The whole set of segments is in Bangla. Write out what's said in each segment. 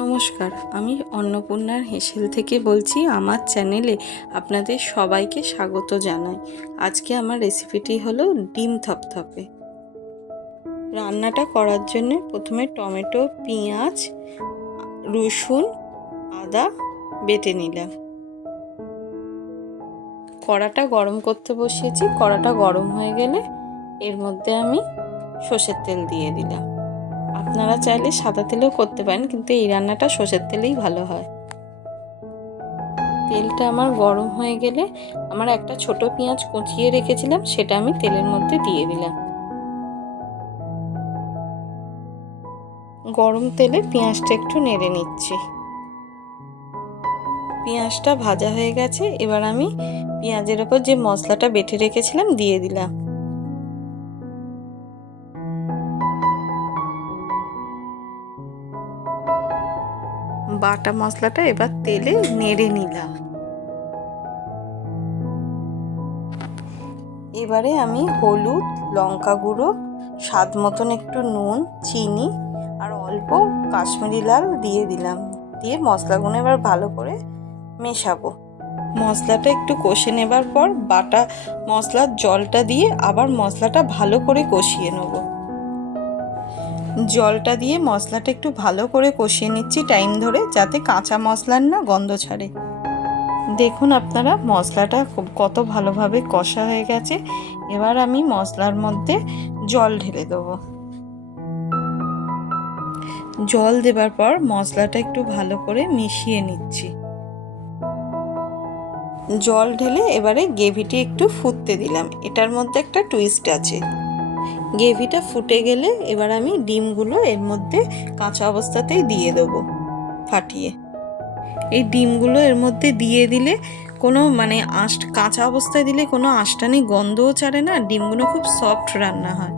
নমস্কার, আমি অন্নপূর্ণার হেসেল থেকে বলছি আমার চ্যানেলে আপনাদের সবাইকে স্বাগত জানাই। আজকে আমার রেসিপিটি হলো ডিম থপথপে। রান্নাটা করার জন্য প্রথমে টমেটো, পেঁয়াজ, রসুন, আদা বেটে নিলাম। কড়াটা গরম করতে বসিয়েছি, কড়াটা গরম হয়ে গেলে এর মধ্যে আমি সর্ষের তেল দিয়ে দিলাম। আপনারা চাইলে সাদা তেলেও করতে পারেন, কিন্তু এই রান্নাটা সর্ষের তেলেই ভালো হয়। তেলটা আমার গরম হয়ে গেলে আমার একটা ছোট পেঁয়াজ কুচিয়ে রেখেছিলাম, সেটা আমি তেলের মধ্যে দিয়ে দিলাম। গরম তেলে পেঁয়াজটা একটু নেড়ে নিচ্ছি। পেঁয়াজটা ভাজা হয়ে গেছে, এবার আমি পেঁয়াজের ওপর যে মশলাটা বেটে রেখেছিলাম, দিয়ে দিলাম। বাটা মশলাটা এবার তেলে নেড়ে নিলাম। এবারে আমি হলুদ, লঙ্কা গুঁড়ো, স্বাদ মতন একটু নুন, চিনি আর অল্প কাশ্মীরি লাল দিয়ে দিলাম। দিয়ে মশলাগুলো এবার ভালো করে মেশাবো। মশলাটা একটু কষে নেবার পর বাটা মশলার জলটা দিয়ে আবার মশলাটা ভালো করে কষিয়ে নেব। জলটা দিয়ে মশলাটা একটু ভালো করে কষিয়ে নিচ্ছি টাইম ধরে, যাতে কাঁচা মশলার না গন্ধ ছাড়ে। দেখুন আপনারা, মশলাটা খুব কত ভালোভাবে কষা হয়ে গেছে। এবার আমি মশলার মধ্যে জল ঢেলে দেবো। জল দেবার পর মশলাটা একটু ভালো করে মিশিয়ে নিচ্ছি। জল ঢেলে এবারে গ্রেভিটি একটু ফুটতে দিলাম। এটার মধ্যে একটা টুইস্ট আছে। গ্রেভিটা ফুটে গেলে এবার আমি ডিমগুলো এর মধ্যে কাঁচা অবস্থাতেই দিয়ে দেবো ফাটিয়ে। এই ডিমগুলো এর মধ্যে দিয়ে দিলে কোনো মানে আঁশ কাঁচা অবস্থায় দিলে কোনো আঁশটানি গন্ধও ছাড়ে না ডিমগুলো খুব সফট রান্না হয়।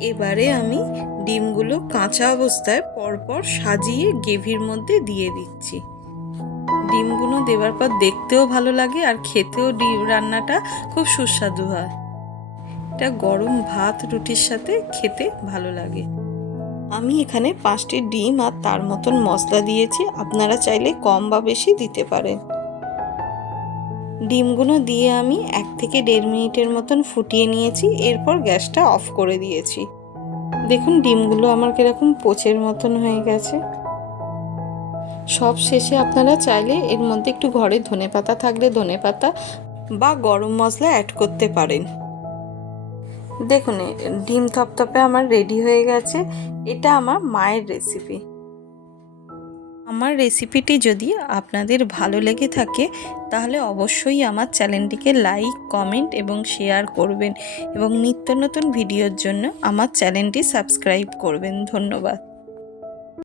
এবারে আমি ডিমগুলো কাঁচা অবস্থায় পরপর সাজিয়ে গ্রেভির মধ্যে দিয়ে দিচ্ছি। ডিমগুলো দেওয়ার পর দেখতেও ভালো লাগে, আর খেতেও ডিম রান্নাটা খুব সুস্বাদু হয়। এটা গরম ভাত রুটির সাথে খেতে ভালো লাগে। আমি এখানে পাঁচটি ডিম আর তার মতন মশলা দিয়েছি। আপনারা চাইলে কম বা বেশি দিতে পারেন। ডিমগুলো দিয়ে আমি এক থেকে দেড় মিনিটের মতন ফুটিয়ে নিয়েছি। এরপর গ্যাসটা অফ করে দিয়েছি। দেখুন, ডিমগুলো আমার কীরকম পোচের মতন হয়ে গেছে। সব শেষে আপনারা চাইলে এর মধ্যে একটু ঘরে ধনে পাতা থাকলে ধনে পাতা বা গরম মশলা অ্যাড করতে পারেন। দেখুন ডিম থপথপে আমার রেডি হয়ে গেছে। এটা আমার মায়ের রেসিপি আমার রেসিপিটি যদি আপনাদের ভালো লেগে থাকে, তাহলে অবশ্যই আমার চ্যানেলটিকে লাইক কমেন্ট এবং শেয়ার করবেন এবং নিত্য নতুন ভিডিওর জন্য আমার চ্যানেলটি সাবস্ক্রাইব করবেন। ধন্যবাদ।